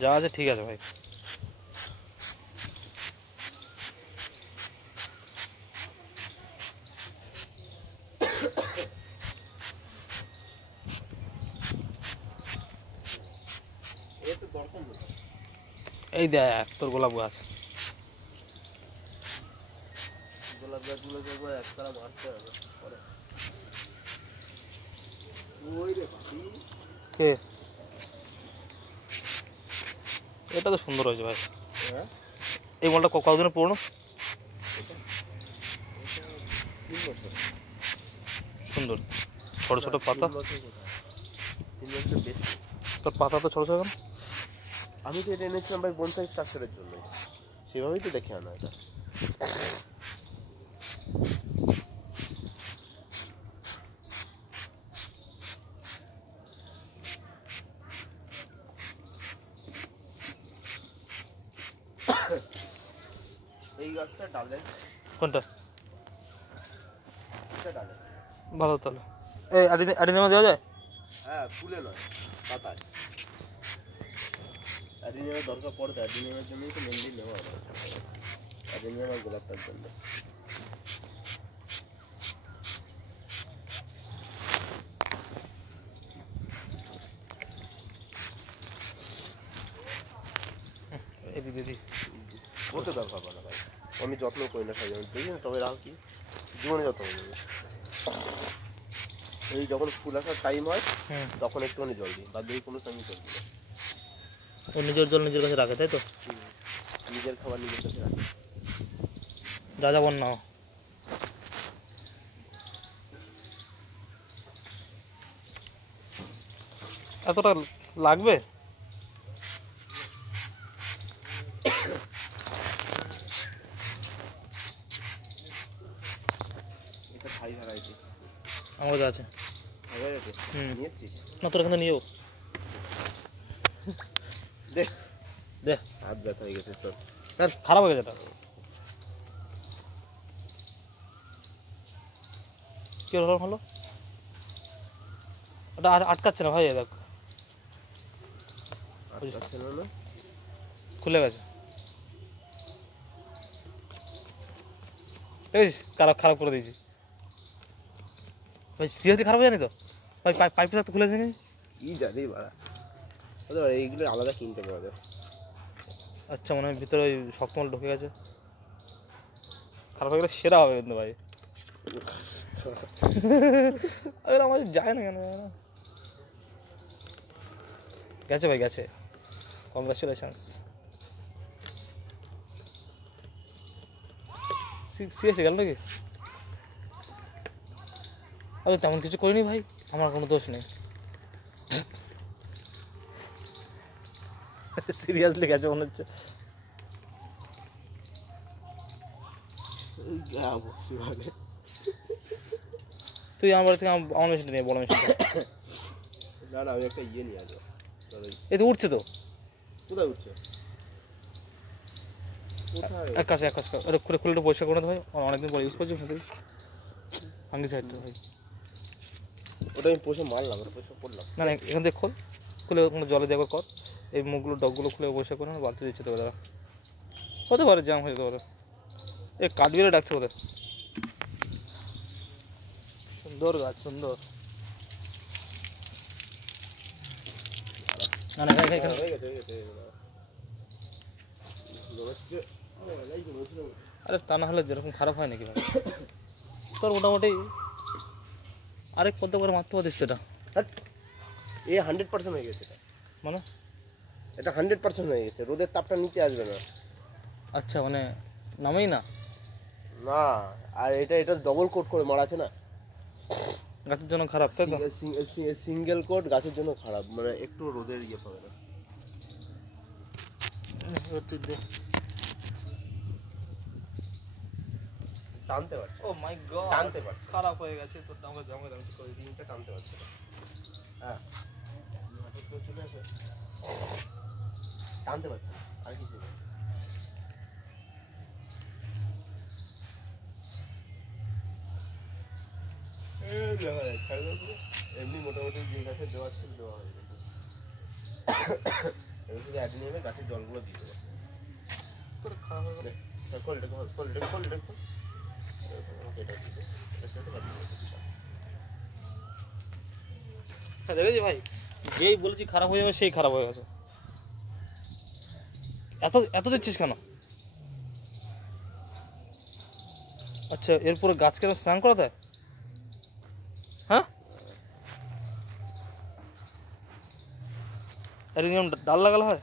যা আছে ঠিক আছে ভাই। এই দেখ তোর গোলাপ গাছ, গোলাপ গাছগুলো দেখবো একতারা মারতে হবে পরে। কে এটা তো সুন্দর হয়েছে ভাই। হ্যাঁ এই মালটা কতদিনের পুরনো? সুন্দর ছোট ছোট পাতা, 3 বছর বেশি। তোর পাতা তো ছোট ছোট। আমি তো এটা এনেছিলাম ভাই বনসাই স্ট্রাকচারের জন্য, সেভাবেই তো দেখে আনা এটা। এই গাছটা ডালে। কোনটা? এটা ডালে ভালো তাহলে। এই অ্যাডিনিয়াম দেওয়া যায়? হ্যাঁ ফুলে নয় পাতায়। অ্যাডিনিয়ামের দরকার পড়ে, অ্যাডিনিয়ামের জন্যই তো মেনলি নেওয়া হয়। অ্যাডিনিয়াম আর গোলাপটার জন্য। দিদি বলতে দরকার পড়ে না ভাই, আমি যত্ন করি না সাজানো, দেখি না তবে রাখি জীবনে যত্ন করি। এই যখন ফুল আসার টাইম হয় তখন একটুখানি জল দিই, বাদ দিয়ে কোনো টাইমই জল দিই না। ও নিজের জল নিজের কাছে রাখে তাই তো? নিজের খাবার নিজের কাছে রাখি। যা যা বন্যা এতটা লাগবে? এটা হাই ভ্যারাইটি আমার কাছে আছে। হাই ভ্যারাইটি নিয়েছিস? না তোর এখানে নিয়েও দে দে। হাত ব্যথা হয়ে গেছে তোর, খারাপ হয়ে গেছে এটা। কি হলো? ওটা আটকাচ্ছে না ভাই, দেখ খুলে গেছে। খারাপ করে দিয়েছি ভাই, সিরিয়াসলি খারাপ হয়ে জানি তো ভাই। পাইপটা তো খুলেছে নাকি কি জানি বাড়া, এইগুলো আলাদা কিনতে হবে। আচ্ছা মনে হয় ভিতরে ওই শক্তমাল ঢুকে গেছে, খারাপ হয়ে গেলে সেরা হবে কিন্তু ভাই। আমাদের যায় না কেন? গেছে ভাই গেছে, কংগ্রাচুলেশনস। সিরিয়াসলি গেল নাকি? আরে তেমন কিছু করিনি ভাই, আমার কোনো দোষ নেই। সিরিয়াসলি গেছে মনে হচ্ছে। তুই আমার বাড়ি থেকে আমার মেশিনটা নিয়ে বড় মেশিনটা। না না আমি একটা ইয়ে নিয়ে আসবো। এই তো উঠছে তো। কোথায় উঠছে? এক কাজ ওটা খুলে একটু পরিষ্কার করে ভাই, অনেকদিন পরে ইউজ করছি ভাঙ্গি সাইডটা ভাই। ওটা আমি পোষে মারলাম, ওটা পোষে পড়লাম। না না এখান থেকে খুলে কোনো জলে দেওয়ার কর, এই মুখগুলো ডগগুলো খুলে পরিষ্কার করে বালতি দিচ্ছে তো ওরা। হতে পারে জ্যাম হয়ে যেতে পারে। এ কাঠবিড়ে ডাকছে ওদের। সুন্দর গাছ সুন্দর। না না আরে তা না হলে যেরকম খারাপ হয় নাকি ভাই? তোর মোটামুটি আরেক পদ্ম করে মারতে পারছিস এটা। এ 100% হয়ে গেছে এটা, মানে এটা 100% হয়ে গেছে, রোদের তাপটা নিচে আসবে না। আচ্ছা মানে নামেই না না, আর এটা ডবল কোট করে মারা আছে না, গাছের জন্য খারাপ তাই তো? সিঙ্গেল কোট গাছের জন্য খারাপ, মানে একটু রোদের ইয়ে পাবে না। টানতে পারছে ও মাই গড, টানতে পারছে খারাপ হয়ে গেছে তো আমাকে জমা দাম কি ওই রিংটা টানতে পারছে না। হ্যাঁ চলে আসে, টানতে পারছে না আর কিছু না। এমনি মোটামুটি যে গাছে দেওয়া ছিল দেওয়া হয়ে গেছে। এবার শুধু অ্যাড নেবে, গাছের জলগুলো দিয়ে দেবো। খারাপ হয়ে গেল। হ্যাঁ দেখেছি ভাই, যেই বলেছি খারাপ হয়ে যাবে সেই খারাপ হয়ে গেছে। এত এত দিচ্ছিস কেন? আচ্ছা এরপরে গাছ কেন স্নান করা দেয়? হ্যাঁ অ্যালুমিনিয়াম ডাল লাগালো হয়?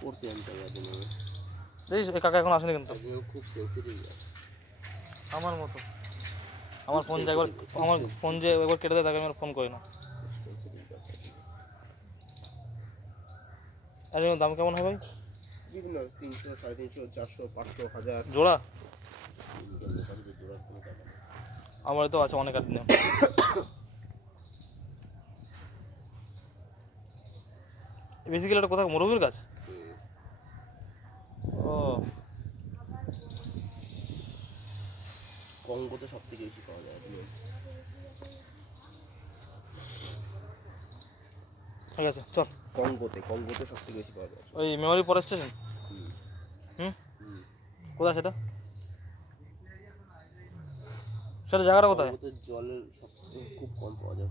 পড়তে আনতে হবে। দেখিস ওই কাকা এখন আসেনি কিন্তু। খুব সেন্সিটিভ আমার মতো, আমার ফোন যে একবার, আমার ফোন যে একবার কেটে দেয় তাকে আমি আর ফোন করি না। অ্যালুমিনিয়াম দাম কেমন হয় ভাই? বিভিন্ন 300, 350, 400, 500, 1000 জোড়া? আমার তো আছে অনেক অ্যালুমিনিয়াম। বেসিক্যালি এটা কোথায়, মুরব্বির গাছ? ও কঙ্গোতে সব থেকে বেশি পাওয়া যায়। ঠিক আছে চল। কঙ্গোতে সব থেকে বেশি পাওয়া যায়। ওই মেমোরি পরের স্টেশন? হুম কোথায় সেটা? সেটা জায়গাটা কোথায়? জলের খুব কম পাওয়া যায়।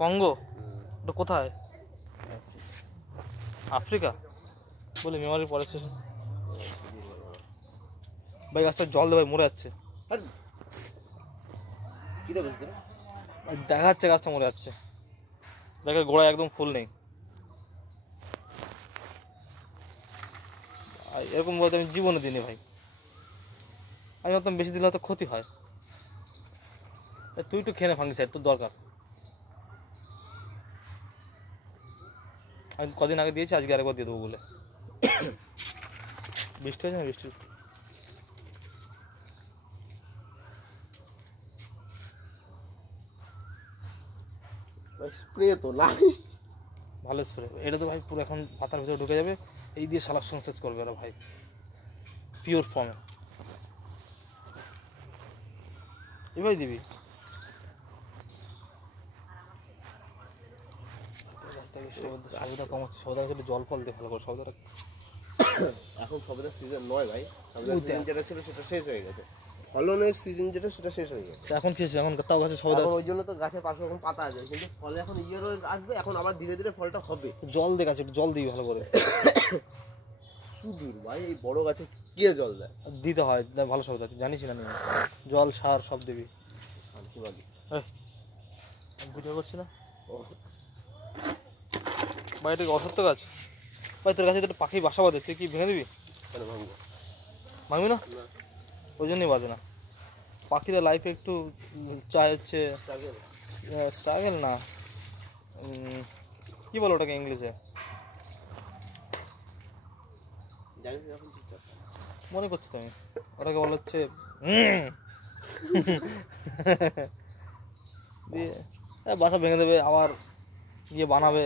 কঙ্গো? ওটা কোথায়? আফ্রিকা? বলে মেমোরি পরের স্টেশন। ভাই গাছটা জল দে ভাই, মরে যাচ্ছে। কিটা বুঝতে দেখা যাচ্ছে গাছটা মরে যাচ্ছে, দেখে গোড়ায় একদম ফুল নেই। এরকম বলতে আমি জীবনে দিইনি ভাই। আমি ভাবতাম বেশি দিলে হয়তো ক্ষতি হয়। তুই একটু খেয়ে নে ফাঙ্গিসাইড, তোর দরকার। আমি কদিন আগে দিয়েছি, আজকে আরেকবার দিয়ে দেবো বলে। বৃষ্টি হয়েছে না? বৃষ্টি স্প্রে তো না, ভালো স্প্রে এটা তো ভাই, পুরো এখন পাতার ভিতরে ঢুকে যাবে। এই দিয়ে সালাক সংশ্লেষ করবে ওরা ভাই, পিওর ফর্মে। এভাবে দিবি। সবেদা কম হচ্ছে, সবেদা গাছে জল ফল দিয়ে ভালো করে সবেদাটা। এখন সবেদার সিজন নয় ভাই, সবেদার সিজন যেটা ছিল সেটা শেষ হয়ে গেছে। ফলনের সিজন যেটা সেটা শেষ হয়ে গেছে। এখন কি এখন তাও গাছে সবেদা? ওই জন্য তো গাছের পাশে এখন পাতা আছে, কিন্তু ফলে এখন ইয়েরও আসবে। এখন আবার ধীরে ধীরে ফলটা হবে। জল দিয়ে গাছে একটু জল দিবি ভালো করে। সুদূর ভাই, এই বড় গাছে কে জল দেয়? দিতে হয় ভালো সবেদা, তুই জানিস না? জল সার সব দিবি। ভিডিও করছি না ভাই, এটা কি অসত্য গাছ ভাই? তোর কাছে একটা পাখি বাসা বাঁধে, তুই কি ভেঙে দিবি? ভাঙবি না? ওই জন্যই বাঁধে না। পাখিরা লাইফে একটু চায় হচ্ছে স্ট্রাগল না, কি বলো ওটাকে ইংলিশে, মনে করছি তো আমি। ওটাকে বলা হচ্ছে দিয়ে বাসা ভেঙে দেবে, আবার গিয়ে বানাবে।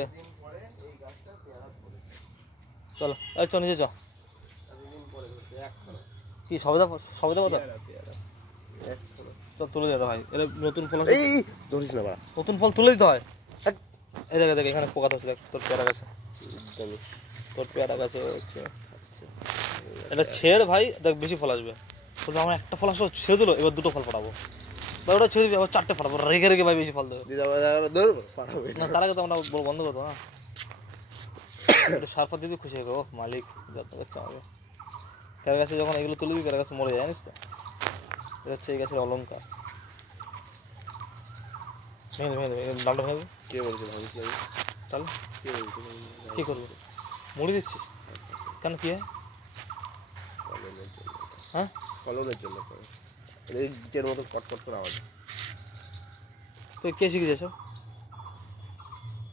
চলো চ নিচে চ। কি সবেদা সবেদা কথা? চল তুলে দিতে ভাই, এটা নতুন ফল আছে। ধরিস না, নতুন ফল তুলে দিতে হয়। এই জায়গায় দেখ, এখানে পোকা ধরছে, দেখ তোর পেয়ারা গাছে, তোর পেয়ারা গাছে হচ্ছে। এটা ছেড় ভাই, দেখ বেশি ফল আসবে। তবে আমার একটা ফল আসলে ছেড়ে দিল, এবার দুটো ফল পাঠাবো ভাই। ওটা ছেড়ে দিবি, আবার চারটে পাঠাবো, রেগে রেগে ভাই বেশি ফল দেবে না। তার আগে তো আমরা বন্ধ করবো না। একটু সার ফার দিদি খুশি হবে, ও মালিক যত্ন করছে আমাকে। পেয়ারা গাছে যখন এগুলো তুলে দিবি, পেয়ারা গাছ মরে যায়, জানিস তো? এটা হচ্ছে এই গাছের অলঙ্কার। ভেঙে ভেঙে দেবে, ডালটা ভেঙে দেবে। কে বলছে ভাঙছি আমি? তাহলে কে বলছে কী করবো? মুড়ি দিচ্ছিস কেন? কী হয়? ফলনের জন্য। হ্যাঁ ফলনের জন্য করে গিটের মতো কটকট করে আওয়াজ। তুই কে শিখেছে এসব?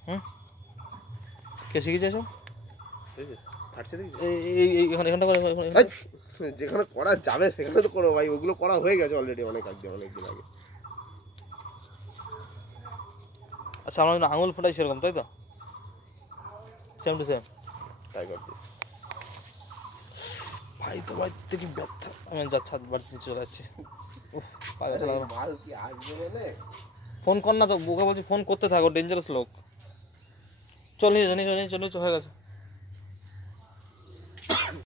হুম কে শিখেছে এসব? ফাটছে দেখি এখানটা করে যেখানে করা যাবে সেখানে তো করো ভাই, ওগুলো করা হয়ে গেছে অলরেডি অনেকদিন আগে। আচ্ছা আমরা আঙুল ফোটাই সেরকম তাই তো, সেম টু সেম। ট্রাই করছিস ভাই তো বাড়িতে কি ব্যথা, আমি যাচ্ছি বাড়িতে নিচে চলে যাচ্ছি। মাল কি আসবে বলে ফোন কর না তো, ওকে বলছি ফোন করতে থাকো, ডেঞ্জারাস লোক। চল নিয়ে চলে চলে হয়ে গেছে।